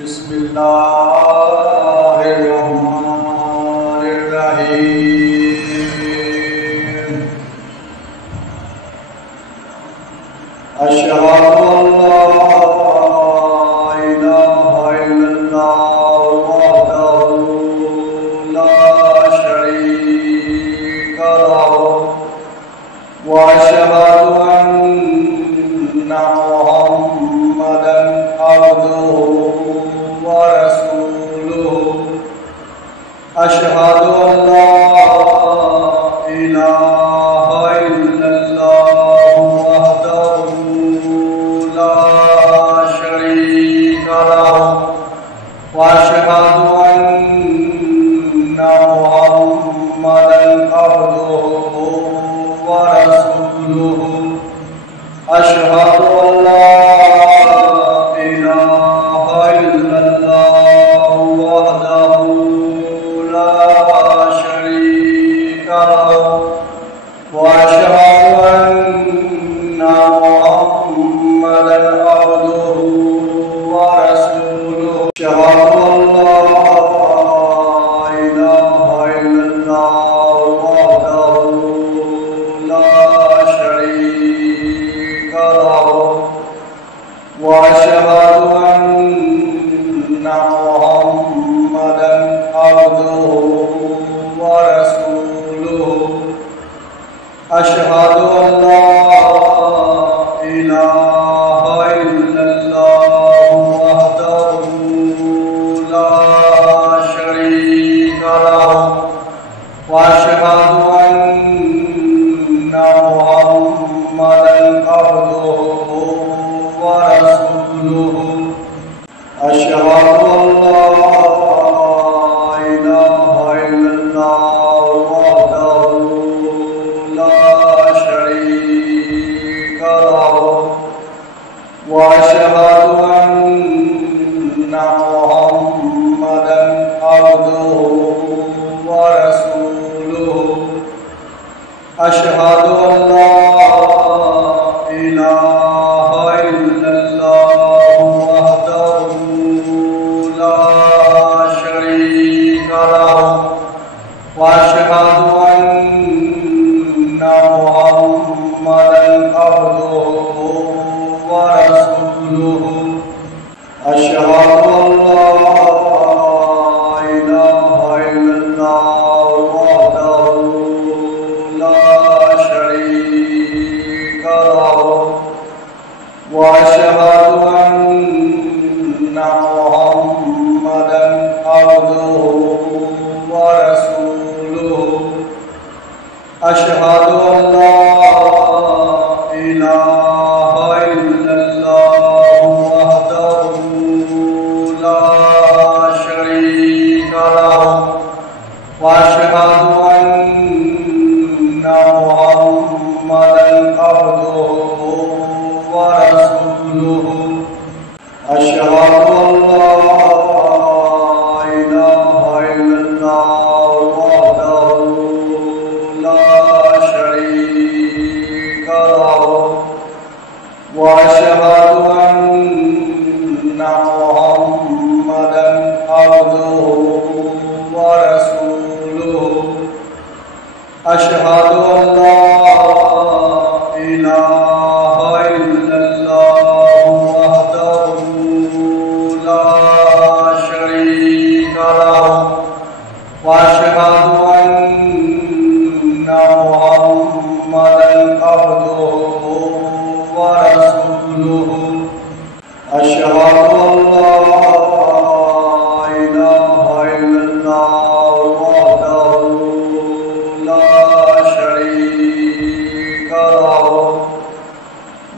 बिस्मिल्लाहिर्रहमानिर्रहीम। अशहदु अल्ला इलाहा इल्लल्लाह वहदहु ला शरीका लहु व अशहदु अन्ना मुहम्मदन अब्दुहु व रसूलुहु। अशहदु अल्ला इलाहा इल्लल्लाह वहदहु ला शरीका लहु व अशहदु अन्ना मुहम्मदन अब्दुहु व रसूलुहु। अशहदु अल्ला इलाहा इल्लल्लाह वहदहु ला शरीका लहु व अशहदु अन्ना मुहम्मदन अब्दुहु व रसूलुहु। अशहदु अल्ला इलाहा इल्लल्लाह वहदहु ला शरीका लहु व अशहदु अन्ना मुहम्मदन अब्दुहु व रसूलुहु। अशहदु अल्ला इलाहा इल्लल्लाह वहदहु ला शरीका लहु व अशहदु अन्ना मुहम्मदन अब्दुहु व रसूलुहु। अशहदु अल्ला इलाहा इल्लल्लाह वहदहु ला शरीका लहु व अशहदु अन्ना मुहम्मदन अब्दुहु व रसूलुहु। अशहदु अल्ला इलाहा इल्लल्लाह वहदहु ला शरीका लहु व अशहदु अन्ना मुहम्मदन अब्दुहु व रसूलुहु। अशहदु अल्ला इलाहा इल्लल्लाह वहदहु ला शरीका लहु व अशहदु अन्ना मुहम्मदन अब्दुहु व रसूलुहु। अशहदु अल्ला इलाहा इल्लल्लाह वहदहु ला शरीका लहु व अशहदु अन्ना मुहम्मदन अब्दुहु व रसूलुहु। अशहदु अल्ला इलाहा इल्लल्लाह वहदहु ला शरीका लहु व अशहदु अन्ना मुहम्मदन अब्दुहु व रसूलुहु। अशहदु अल्ला इलाहा इल्लल्लाह वहदहु ला शरीका लहु व अशहदु अन्ना मुहम्मदन अब्दुहु व रसूलुहु। अशहदु अल्ला इलाहा इल्लल्लाह वहदहु ला शरीका लहु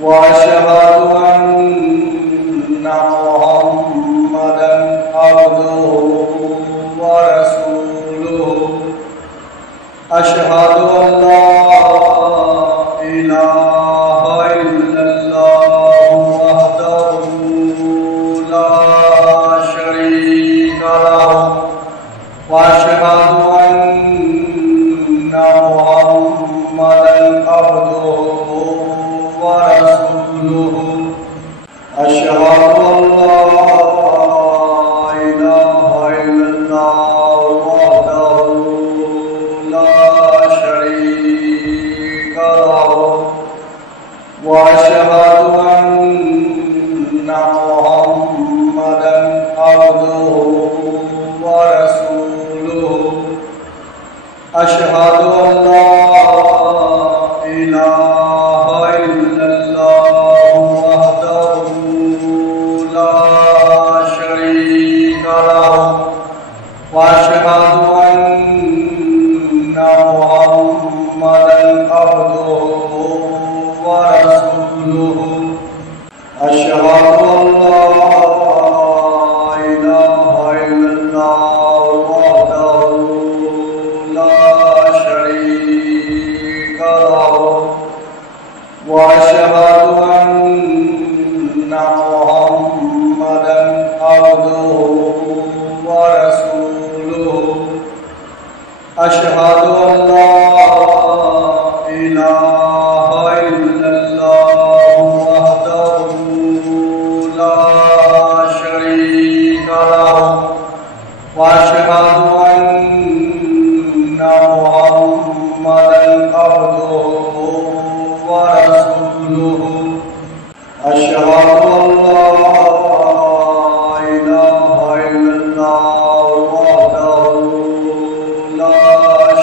व अशहदु अन्ना मुहम्मदन अब्दुहु व रसूलुहु। وأشهد أن محمدا عبده ورسوله أشهد أن لا إله إلا الله وحده لا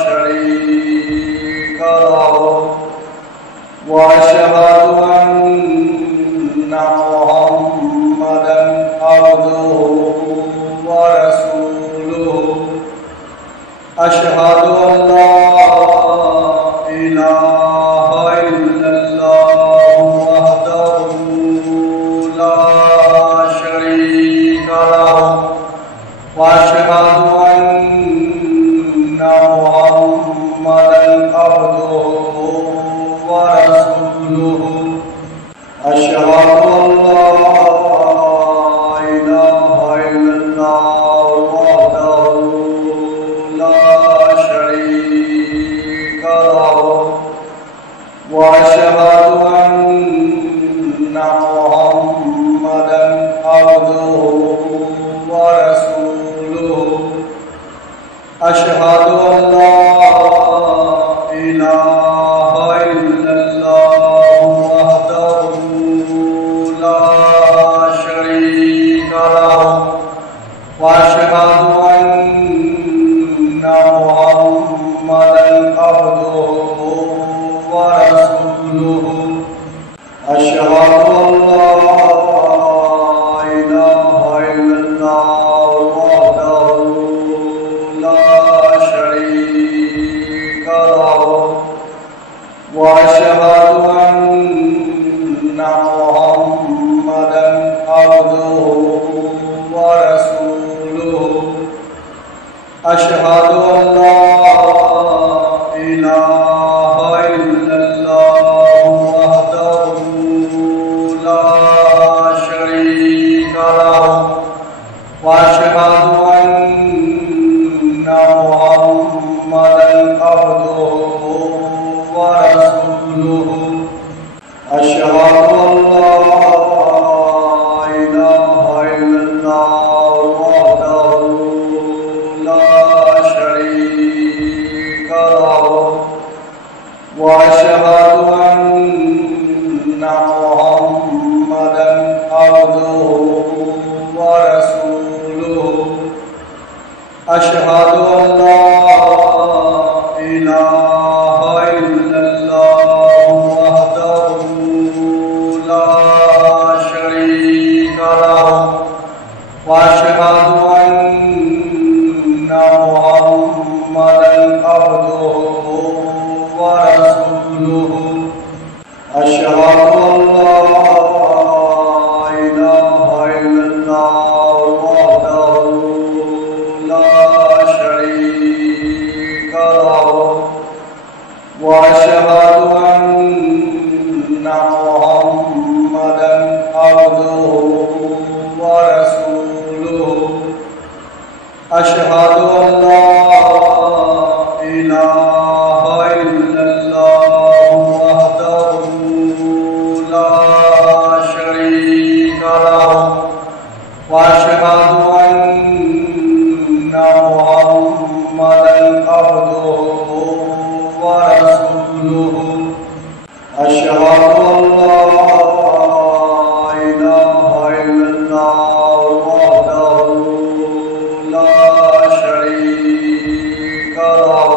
شريك له وأشهد أن محمدا عبده ورسوله أشهد أن لا إله إلا الله وحده لا شريك له وأشهد أن محمدا عبده ورسوله أشهد أن لا إله إلا الله وحده لا شريك له وأشهد أن محمدا عبده ورسوله أشهد أن لا إله إلا الله وحده لا شريك له وأشهد أن محمدا عبده ورسوله أشهد أن لا إله إلا الله وحده لا شريك له وأشهد أن محمدا عبده ورسوله أشهد أن لا إله إلا الله وحده لا شريك له وأشهد أن محمدا عبده ورسوله أشهد أن لا إله إلا الله وحده لا شريك له وأشهد أن محمدا عبده ورسوله أشهد أن لا إله إلا الله وحده لا شريك له وأشهد أن محمدا عبده ورسوله أشهد أن لا إله إلا الله وحده لا شريك له وأشهد أن محمدا عبده ورسوله أشهد أن لا إله إلا الله وحده لا شريك له وأشهد أن محمدا عبده ورسوله أشهد أن لا إله إلا الله وحده لا شريك له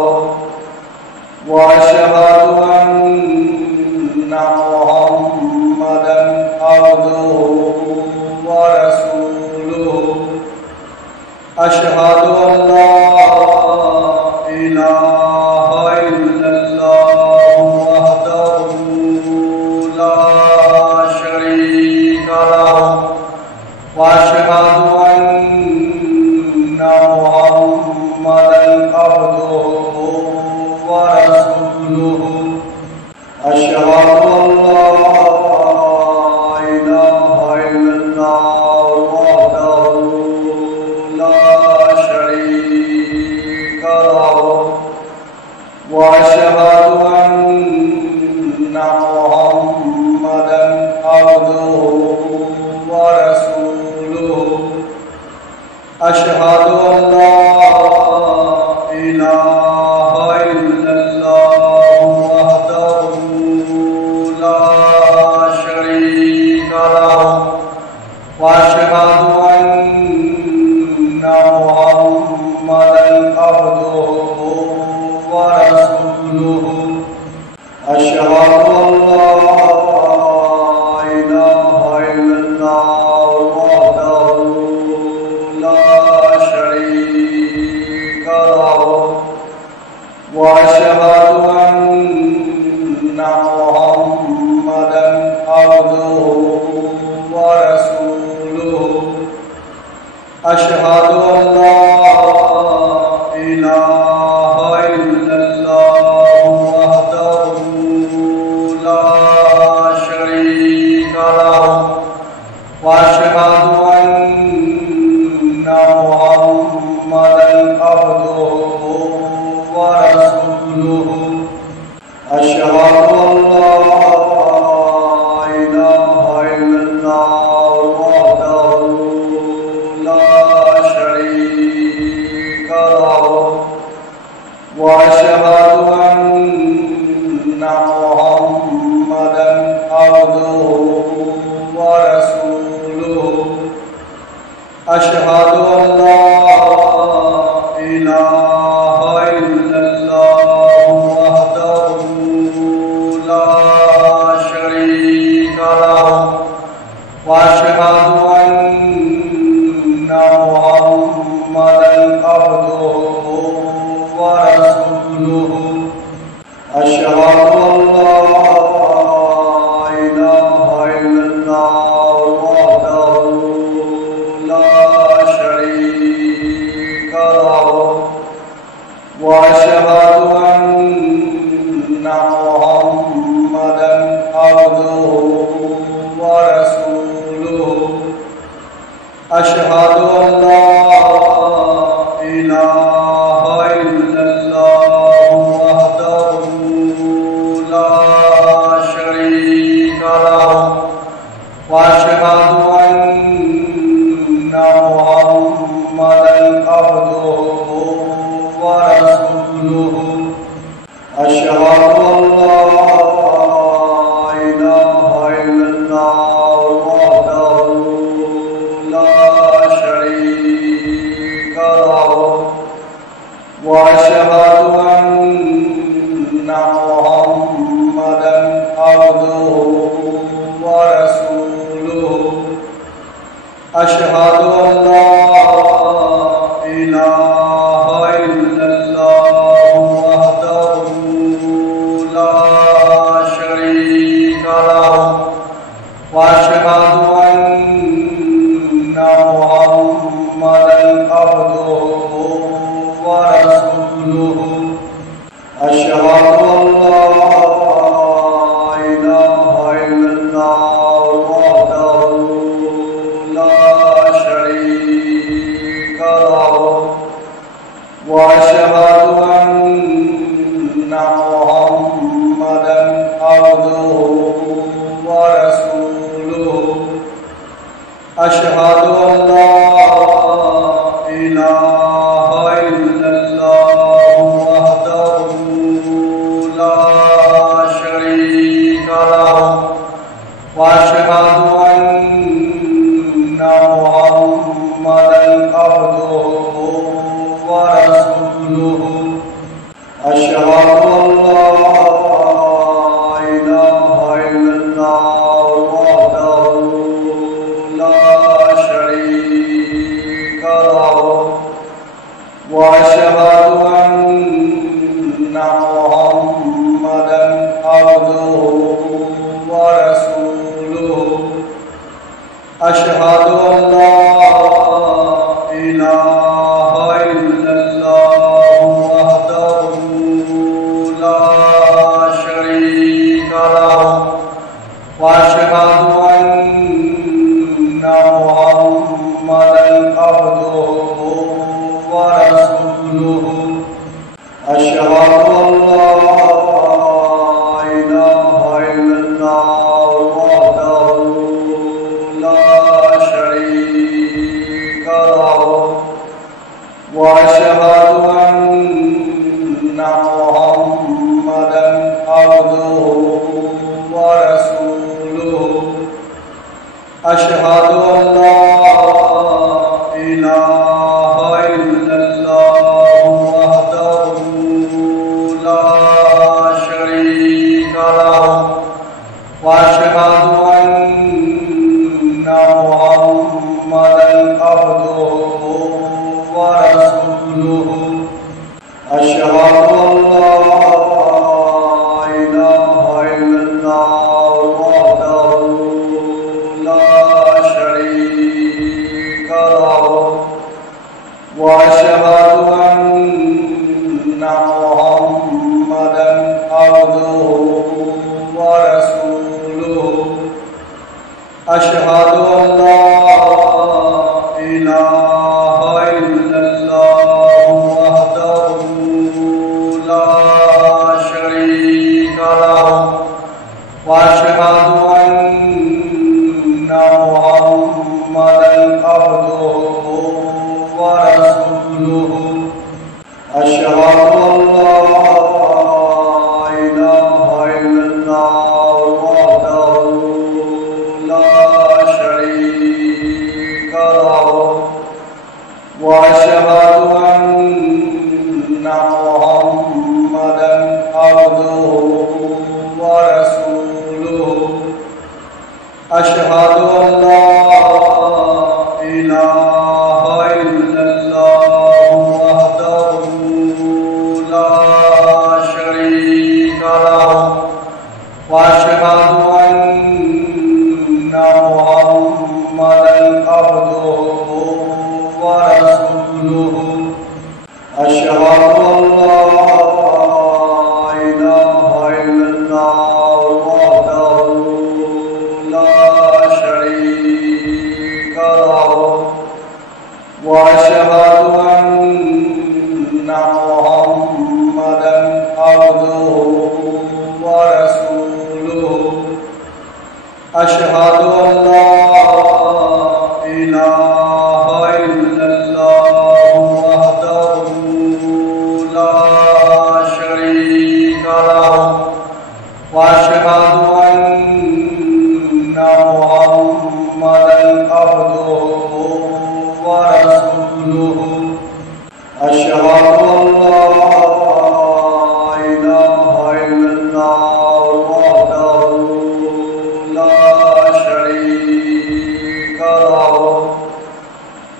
وأشهد أن محمدا عبده ورسوله أشهد أن لا إله إلا الله وحده لا شريك له وأشهد أن محمدا عبده ورسوله أشهد أن لا إله إلا الله وحده لا شريك له وأشهد أن محمدا عبده ورسوله أشهد أن لا لا شريك له وأشهد أن محمدا عبده ورسوله أشهد أن لا إله إلا الله وحده لا شريك له وأشهد أن محمدا عبده ورسوله أشهد أن لا إله إلا الله وحده لا شريك له وأشهد أن محمدا عبده ورسوله أشهد أن لا إله إلا الله وحده لا شريك له وأشهد أن محمدا عبده ورسوله أشهد أن لا إله إلا الله وحده لا شريك له وأشهد أن محمدا عبده ورسوله أشهد أن لا إله إلا الله وحده لا شريك له وأشهد أن محمدا عبده ورسوله أشهد أن لا إله إلا الله وحده لا شريك له وأشهد أن محمدا عبده ورسوله أشهد أن لا إله إلا الله وحده لا شريك له وأشهد أن محمدا عبده ورسوله أشهد أن لا إله إلا الله وحده لا شريك له وأشهد أن محمدا عبده ورسوله أشهد أن لا إله إلا الله وحده لا شريك له وأشهد أن محمدا عبده ورسوله أشهد أن لا إله إلا الله وحده لا شريك له وأشهد أن محمدا عبده ورسوله أشهد أن لا إله إلا الله وحده لا شريك له وأشهد أن محمدا عبده ورسوله أشهد أن لا إله إلا الله وحده لا شريك له وأشهد أن محمدا عبده ورسوله أشهد أن لا إله إلا الله وحده لا شريك له وأشهد أن محمدا عبده وأشهد أن محمدا عبده ورسوله أشهد أن لا إله إلا الله وحده لا شريك له وأشهد أن محمدا عبده ورسوله أشهد أن لا إله إلا الله وحده لا شريك له وأشهد أن محمدا عبده ورسوله أشهد أن لا إله إلا الله وحده لا شريك له وأشهد أن محمدا عبده ورسوله أشهد أن لا إله إلا الله وحده لا شريك له وأشهد أن محمدا عبده ورسوله أشهد أن لا إله إلا الله وحده لا شريك له وأشهد أن محمدا عبده ورسوله أشهد أن لا إله إلا الله وحده لا شريك له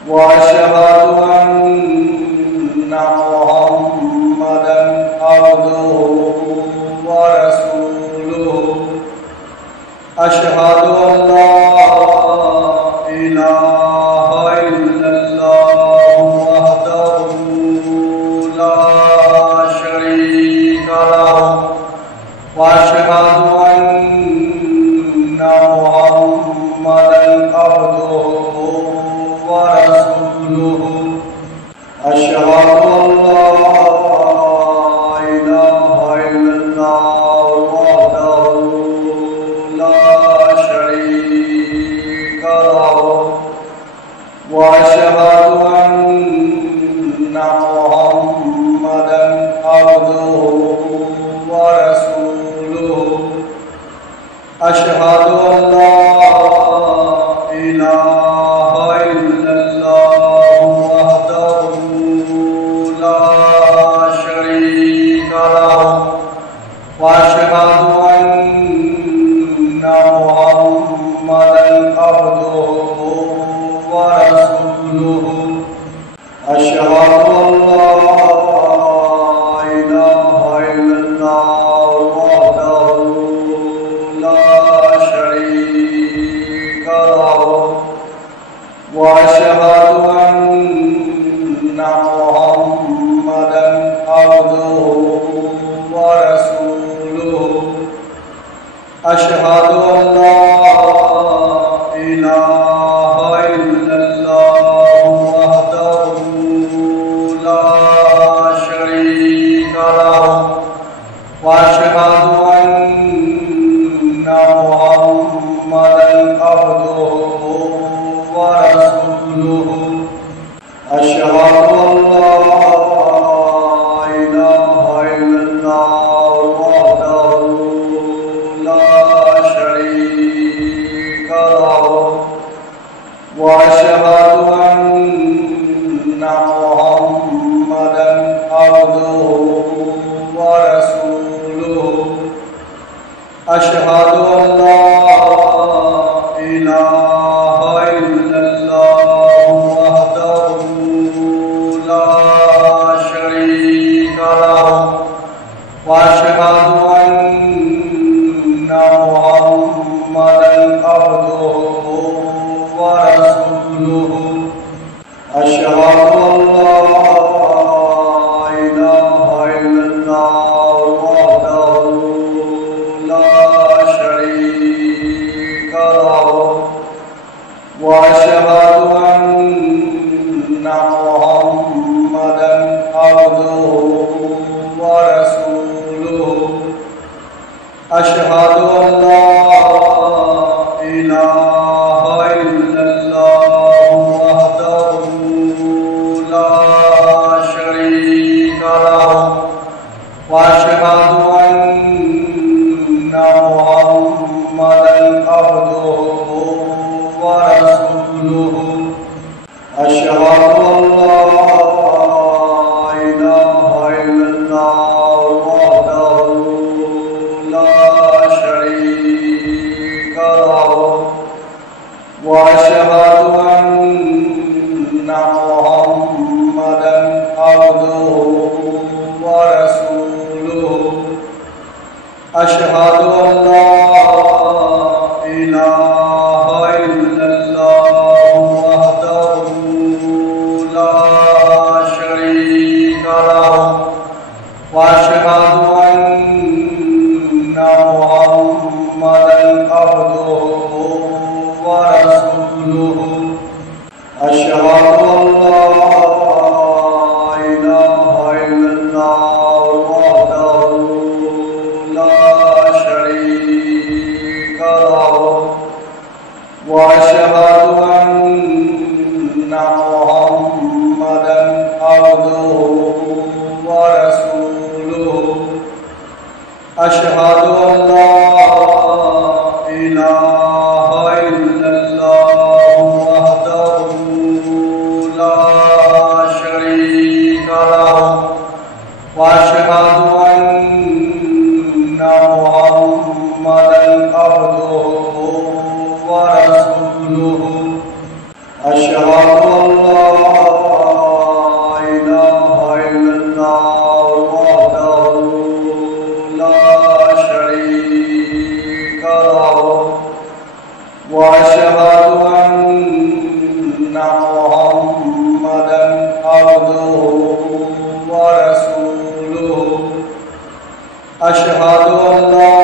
وأشهد أن محمدا عبده ورسوله أشهد أن لا إله إلا الله وحده لا شريك له وأشهد أن محمدا عبده ورسوله أشهد أن لا إله إلا الله وحده لا شريك له وأشهد أن محمدا عبده ورسوله أشهد أن لا إله إلا الله وحده لا شريك له وأشهد أن محمدا عبده ورسوله أشهد أن لا إله إلا الله وحده لا شريك له وأشهد أن محمدا عبده ورسوله أشهد أن لا إله إلا الله وحده لا شريك له وأشهد أن محمدا عبده ورسوله أشهد أن لا إله إلا الله وحده لا شريك له وأشهد أن محمدا عبده ورسوله أشهد أن لا إله إلا الله وحده لا شريك له وأشهد أن محمدا عبده ورسوله أشهد أن لا محمدا عبده ورسوله أشهد أن لا إله إلا الله وحده لا شريك له وأشهد أن محمدا عبده ورسوله أشهد أن لا إله إلا الله وحده لا شريك له وأشهد أن محمدا عبده ورسوله أشهد أن لا إله إلا الله وحده لا شريك له وأشهد أن محمدا عبده ورسوله أشهد أن لا إله إلا الله وحده لا شريك له وأشهد أن محمدا عبده ورسوله أشهد أن لا إله إلا الله وحده لا شريك له وأشهد أن محمدا عبده ورسوله أشهد أن لا إله إلا الله وحده لا شريك له وأشهد أن محمدا عبده ورسوله أشهد أن لا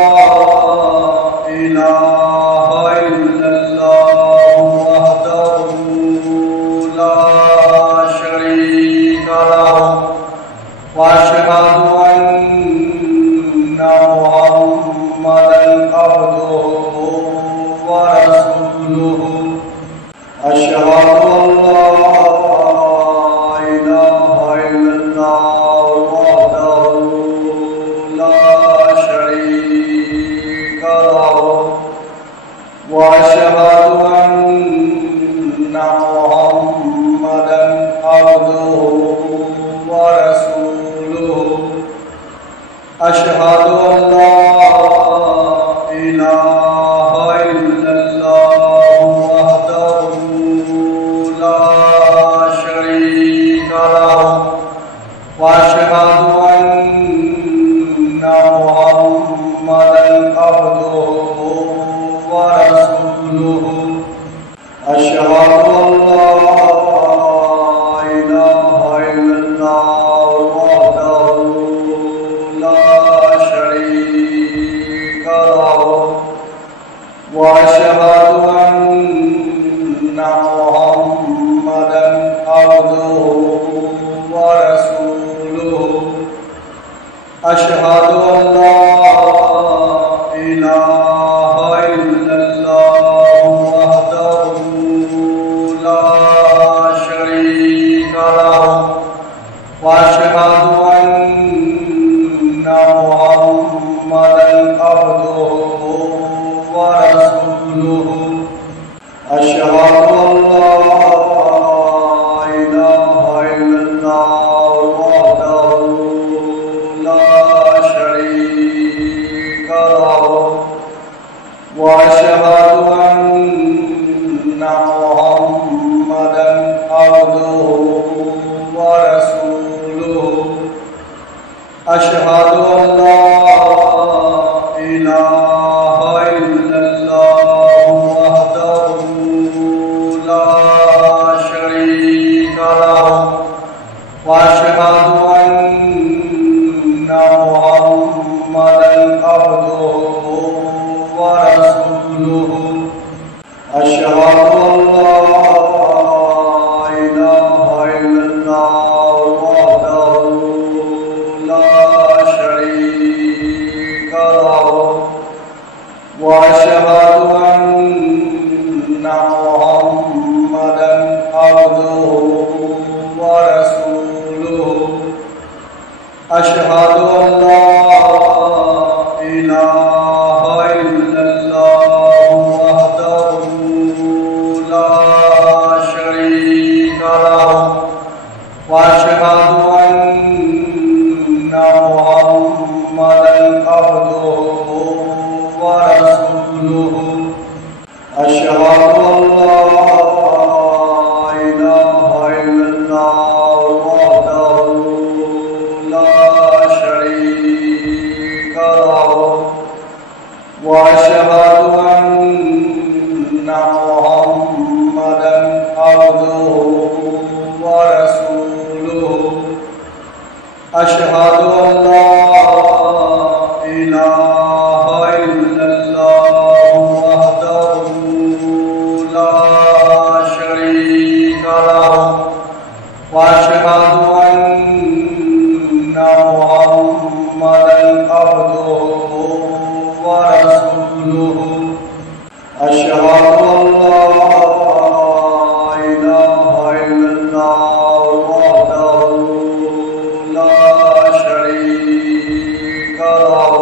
إله إلا الله وحده لا شريك له وأشهد أن محمدا عبده ورسوله أشهد أن لا إله إلا الله وحده لا شريك له وأشهد أن محمدا عبده ورسوله أشهد أن لا إله إلا الله وحده لا شريك له وأشهد أن محمدا عبده ورسوله أشهد أن لا إله إلا الله وحده لا شريك له وأشهد أن محمدا عبده ورسوله أشهد أن لا إله إلا الله وحده لا شريك له وأشهد أن محمدا عبده ورسوله أشهد أن لا إله إلا الله وحده لا شريك له وأشهد أن محمدا عبده ورسوله أشهد أن لا إله إلا الله وحده لا شريك له وأشهد أن محمدا عبده ورسوله أشهد أن لا إله الله وحده لا شريك له وأشهد أن محمدا عبده ورسوله أشهد أن لا إله إلا الله وحده لا شريك له وأشهد أن محمدا عبده ورسوله أشهد أن لا إله إلا الله وحده لا شريك له وأشهد أن محمدا عبده ورسوله أشهد أن لا إله إلا الله وحده لا شريك له وأشهد أن محمدا عبده ورسوله أشهد أن لا إله إلا الله وحده لا شريك له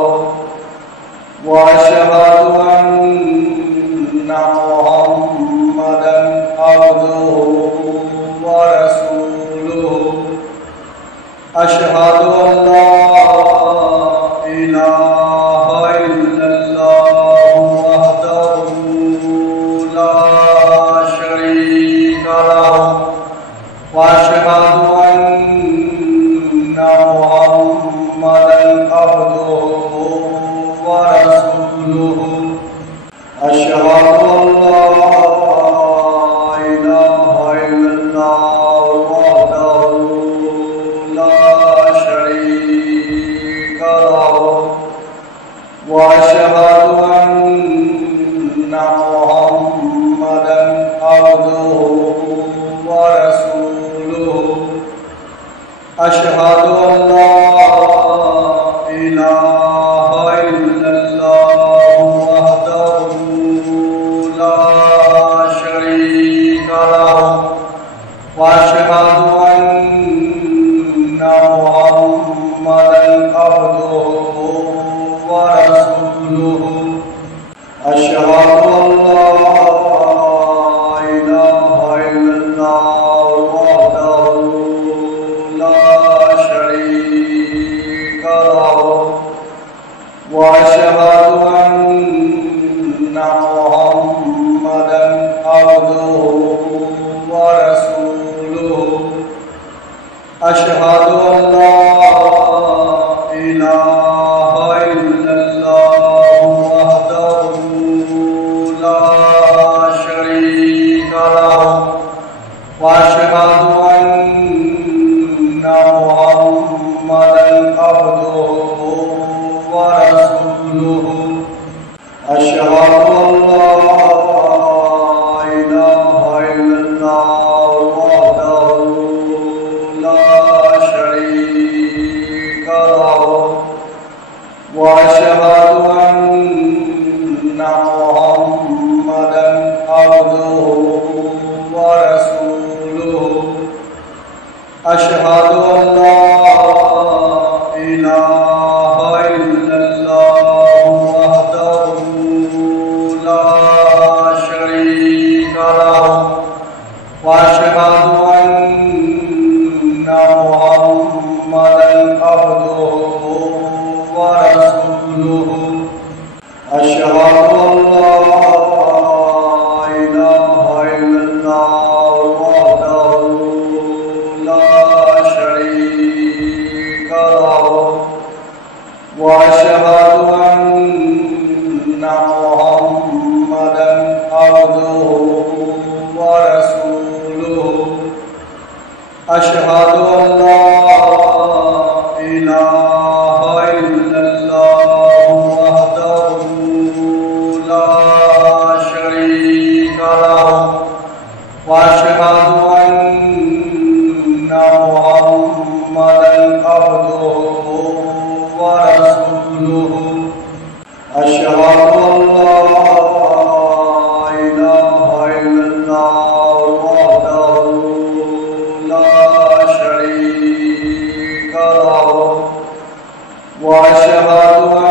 وأشهد أن محمدا عبده ورسوله أشهد أن لا إله إلا الله وحده لا شريك له وأشهد أن محمدا عبده ورسوله أشهد أن لا إله إلا الله وحده لا شريك له وأشهد أن محمدا عبده ورسوله أشهد أن لا إله إلا الله وحده لا شريك له وأشهد أن محمدا عبده ورسوله أشهد أن لا إله إلا الله وحده لا شريك له وأشهد أن محمدا عبده ورسوله أشهد أن لا إله إلا الله وحده لا شريك له وأشهد أن محمدا عبده ورسوله أشهد أن لا إله إلا الله وحده لا شريك له وأشهد أن محمدا عبده ورسوله أشهد أن لا إله إلا الله وحده لا شريك له وأشهد أن محمدا عبده ورسوله أشهد أن لا إله إلا الله وحده لا شريك له وأشهد أن محمدا عبده ورسوله أشهد أن لا إله إلا الله وحده لا شريك له وأشهد أن محمدا عبده ورسوله أشهد أن لا إله إلا الله وحده لا شريك له وأشهد